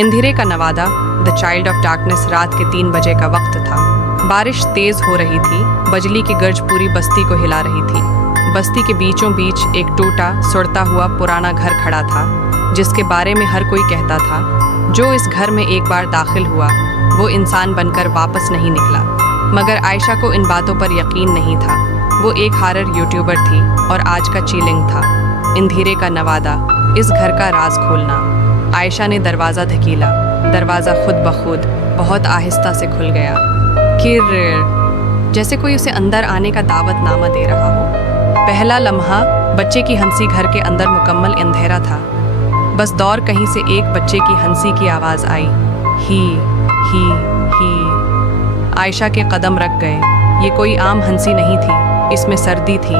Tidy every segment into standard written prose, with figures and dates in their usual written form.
इंधिरे का Nawada, the child of darkness, रात के 3 बजे का वक्त था। बारिश तेज हो रही थी। बिजली की गर्ज पूरी बस्ती को हिला रही थी। बस्ती के बीचों बीच एक टूटा सड़ता हुआ पुराना घर खड़ा था, जिसके बारे में हर कोई कहता था, जो इस घर में एक बार दाखिल हुआ वो इंसान बनकर वापस नहीं निकला। मगर आयशा को इन बातों पर यकीन नहीं था। वो एक हॉरर यूट्यूबर थी और आज का चैलेंज था इंधिरे का नवादा, इस घर का राज खोलना। आयशा ने दरवाज़ा धकेला। दरवाज़ा खुद ब खुद बहुत आहिस्ता से खुल गया, जैसे कोई उसे अंदर आने का दावतनामा दे रहा हो। पहला लम्हा बच्चे की हंसी। घर के अंदर मुकम्मल अंधेरा था। बस दौर कहीं से एक बच्चे की हंसी की आवाज़ आई, ही ही ही। आयशा के कदम रख गए। ये कोई आम हंसी नहीं थी, इसमें सर्दी थी,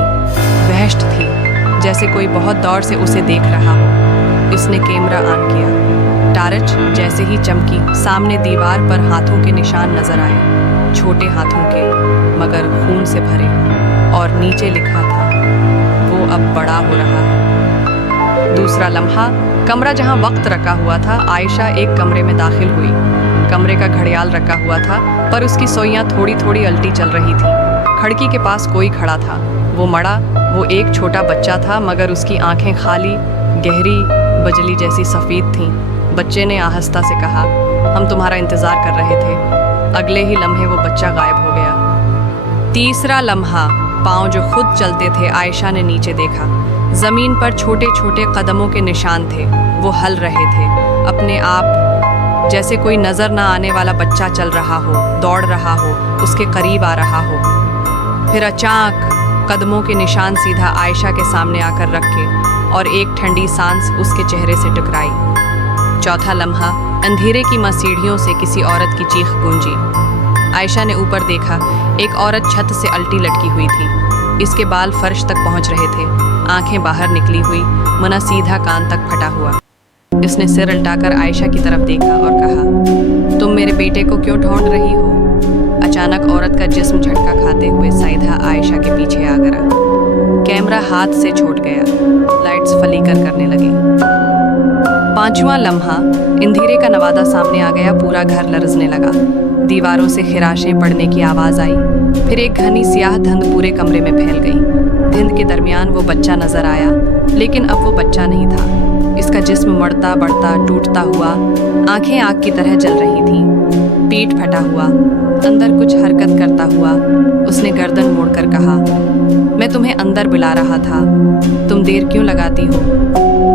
वहशत थी, जैसे कोई बहुत दौर से उसे देख रहा हो। इसने कैमरा ऑन किया। टार्च जैसे ही चमकी, सामने दीवार पर हाथों के निशान नजर आए, छोटे हाथों के मगर खून से भरे, और नीचे लिखा था, वो अब बड़ा हो रहा है। दूसरा लम्हा, कमरा जहां वक्त रखा हुआ था। आयशा एक कमरे में दाखिल हुई। कमरे का घड़ियाल रखा हुआ था, पर उसकी सोइयां थोड़ी थोड़ी उल्टी चल रही थी। खिड़की के पास कोई खड़ा था। वो मड़ा, वो एक छोटा बच्चा था, मगर उसकी आंखें खाली, गहरी, बिजली जैसी सफ़ेद थीं। बच्चे ने आहिस्ता से कहा, हम तुम्हारा इंतज़ार कर रहे थे। अगले ही लम्हे वो बच्चा गायब हो गया। तीसरा लम्हा, पाँव जो खुद चलते थे। आयशा ने नीचे देखा। ज़मीन पर छोटे छोटे कदमों के निशान थे। वो हल रहे थे अपने आप, जैसे कोई नज़र ना आने वाला बच्चा चल रहा हो, दौड़ रहा हो, उसके करीब आ रहा हो। फिर अचानक कदमों के निशान सीधा आयशा के सामने आकर रखे, और एक ठंडी सांस उसके चेहरे से टकराई। चौथा लम्हा, अंधेरे की सीढ़ियों से किसी औरत की चीख गूंजी। आयशा ने ऊपर देखा। एक औरत छत से उल्टी लटकी हुई थी। इसके बाल फर्श तक पहुंच रहे थे, आंखें बाहर निकली हुई, मुंह सीधा कान तक फटा हुआ। इसने सिर उल्टाकर आयशा की तरफ देखा और कहा, तुम मेरे बेटे को क्यों ढूंढ रही हो? अचानक औरत का जिस्म झटका खाते हुए सीधा आयशा के पीछे आ गिरा। कैमरा हाथ से छूट गया। लाइट्स फलीकर करने लगे। पांचवा लम्हा, इंधिरे का नवादा सामने आ गया। पूरा घर लरजने लगा। दीवारों से खिराशें पड़ने की आवाज़ आई। फिर एक घनी स्याह धुंध पूरे कमरे में फैल गई। धुंध के दरमियान वो बच्चा नजर आया, लेकिन अब वो बच्चा नहीं था। इसका जिस्म मरता बढ़ता टूटता हुआ, आंखें आग की तरह जल रही थीं, पेट फटा हुआ, अंदर कुछ हरकत करता हुआ। उसने गर्दन मोड़कर कहा, मैं तुम्हें अंदर बुला रहा था, तुम देर क्यों लगाती हो?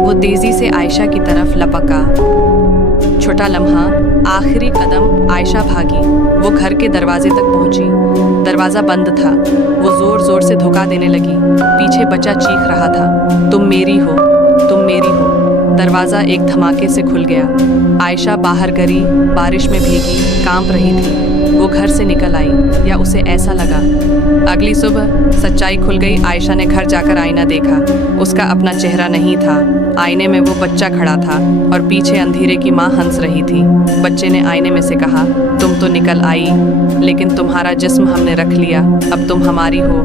वो तेजी से आयशा की तरफ लपका। छोटा लम्हा, आखिरी कदम। आयशा भागी। वो घर के दरवाजे तक पहुंची। दरवाज़ा बंद था। वो जोर जोर से धोखा देने लगी। पीछे बच्चा चीख रहा था, तुम मेरी हो, तुम मेरी हो। दरवाज़ा एक धमाके से खुल गया। आयशा बाहर गिरी, बारिश में भीगी, कांप रही थी। वो घर से निकल आई, या उसे ऐसा लगा। अगली सुबह सच्चाई खुल गई। आयशा ने घर जाकर आईना देखा। उसका अपना चेहरा नहीं था। आईने में वो बच्चा खड़ा था, और पीछे अंधेरे की माँ हंस रही थी। बच्चे ने आईने में से कहा, तुम तो निकल आई, लेकिन तुम्हारा जिस्म हमने रख लिया, अब तुम हमारी हो।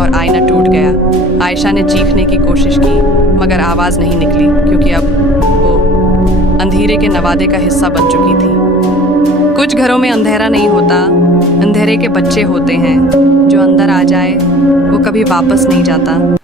और आईना टूट गया। आयशा ने चीखने की कोशिश की, मगर आवाज़ नहीं निकली, क्योंकि अब वो अंधेरे के नवादे का हिस्सा बन चुकी थी। कुछ घरों में अंधेरा नहीं होता, अंधेरे के बच्चे होते हैं। जो अंदर आ जाए वो कभी वापस नहीं जाता।